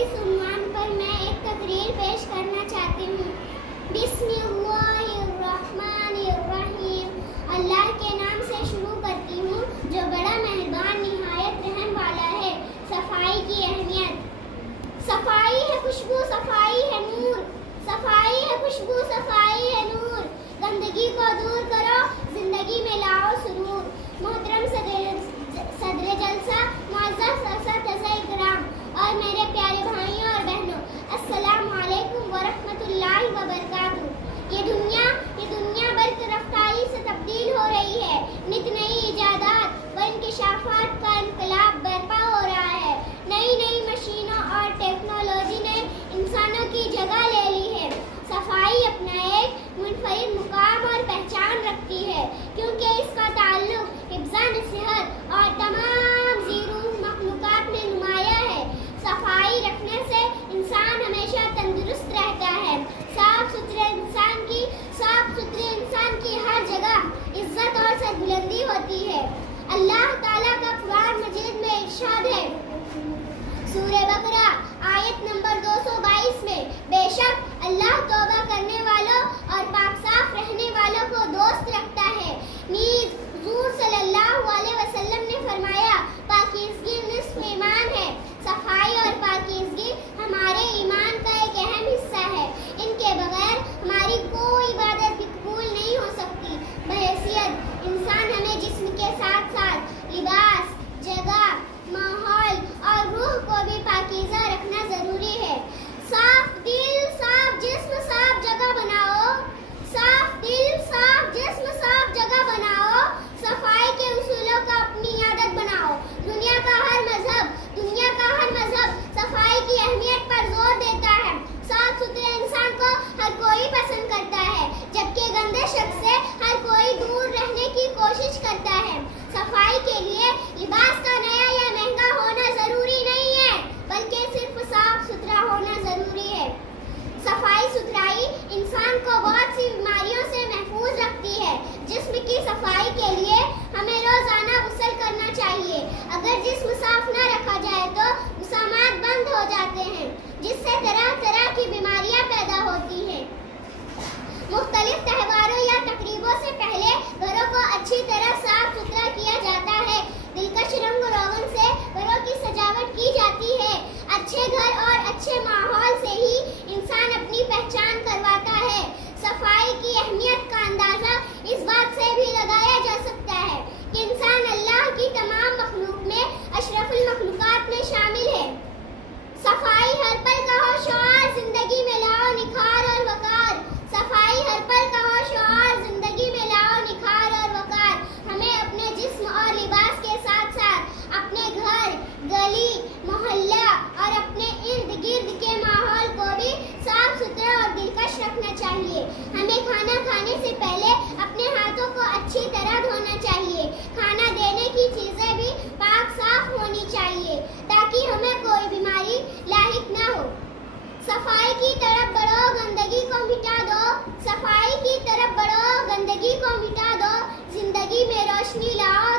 اس عنوان پر میں ایک تقریر پیش کرنا چاہتی ہوں۔ بسم اللہ الرحمن الرحیم۔ اللہ کے نام سے شروع کرتی ہوں جو بڑا مہربان نہایت رحم والا ہے۔ صفائی کی اہمیت۔ صفائی ہے خوشبو، صفائی ہے نور، صفائی ہے خوشبو، صفائی ہے نور، گندگی کو دور کرو، زندگی میں لاؤ سرور۔ محترم صدر جلسہ، معزز اساتذہ کرام اور میرے پیارے بھائیوں اور بہنوں، السلام علیکم ورحمۃ اللہ وبرکاتہ۔ یہ دنیا برق رفتاری سے تبدیل ہو رہی ہے۔ نت نئی ایجادات و انکشافات کا انقلاب برپا ہو رہا ہے۔ نئی نئی مشینوں اور ٹیکنالوجی نے انسانوں کی جگہ لے لی ہے۔ صفائی اپنا ایک منفرد مقام اور پہچان رکھتی ہے، کیونکہ اس کا تعلق حفظان صحت اور تمام زیرو مخلوقات میں نمایاں ہے۔ صفائی رکھنے سے انسان ہمیشہ تندرست رہتا ہے۔ صاف ستھرے انسان کی ہر جگہ عزت اور سربلندی ہوتی ہے۔ اللہ تعالیٰ کا قرآن مجید میں ارشاد ہے، سورہ بقرہ آیت نمبر 222 میں، بے شک اللہ توبہ کرنے والوں اور پاک صاف رہنے والوں کو دوست رکھتا ہے۔ نیز حضور صلی اللہ علیہ وسلم نے فرمایا، پاکیزگی نصف ایمان ہے۔ صفائی اور پاکیزگی ہمارے ایمان کا ایک اہم حصہ ہے۔ ان کے بغیر ہماری کوئی عبادت بھی قبول نہیں ہو سکتی۔ بحیثیت انسان ہمیں جسم کے ساتھ ساتھ لباس، جگہ، ماحول اور روح کو بھی پاکیزہ رکھنا ضروری ہے۔ صاف دل، صاف جسم، صاف جگہ بناؤ۔ صاف دل، صاف جسم، صاف جگہ بناؤ۔ صفائی کے اصولوں کا اپنی عادت بناؤ۔ دنیا کا ہر مذہب صفائی کی اہمیت پر زور دیتا ہے۔ صاف ستھرے انسان کو ہر کوئی پسند کرتا ہے، جبکہ گندے شخص سے ہر کوئی دور رہنے کی کوشش کرتا ہے۔ صفائی کے لیے لباس کا نیا یا مہنگا ہونا ضروری نہیں ہے، بلکہ صرف صاف ستھرا ہونا ضروری ہے۔ صفائی ستھرائی انسان کو بہت سی بیماریوں سے محفوظ رکھتی ہے۔ جسم کی صفائی کے لیے ہمیں روزانہ غسل کرنا چاہیے۔ اگر جسم صاف نہ رکھا جائے تو مسامات بند ہو جاتے ہیں، جس سے طرح طرح کی بیماریاں پیدا ہوتی ہیں۔ مختلف تہواروں یا تقریبوں سے پہلے گھروں کو اچھی طرح صاف ستھرا کیا جاتا ہے۔ دلکش رنگ روغن سے گھروں کی سجاوٹ کی جاتی ہے۔ اچھے گھر اور اچھے ماحول سے ہی انسان اپنی پہچان کرواتا ہے۔ صفائی کی اہمیت کا اندازہ اس بات سے بھی لگایا جا سکتا ہے کہ انسان اللہ کی تمام مخلوق میں اشرف المخلوقات میں شامل ہے۔ صفائی ہر پل کا ہو شعار، زندگی میں لاؤ نکھار اور وقار۔ صفائی ہر پل کا ہو شعار، زندگی میں لاؤ نکھار اور وقار۔ ہمیں اپنے جسم اور لباس کے ساتھ ساتھ اپنے گھر، گلی، محلہ اور اپنے ارد گرد کے ماحول کو بھی صاف ستھرا اور دلکش رکھنا چاہیے۔ ہمیں کھانا کھانے سے پہلے اپنے ہاتھوں کو اچھی طرح دھونا چاہیے۔ کھانا دینے کی چیزیں بھی پاک صاف ہونی چاہیے تاکہ ہمیں کوئی بیماری لاحق نہ ہو۔ صفائی کی طرف بڑھو، گندگی کو مٹا دو۔ صفائی کی طرف بڑھو، گندگی کو مٹا دو، زندگی میں روشنی لاؤ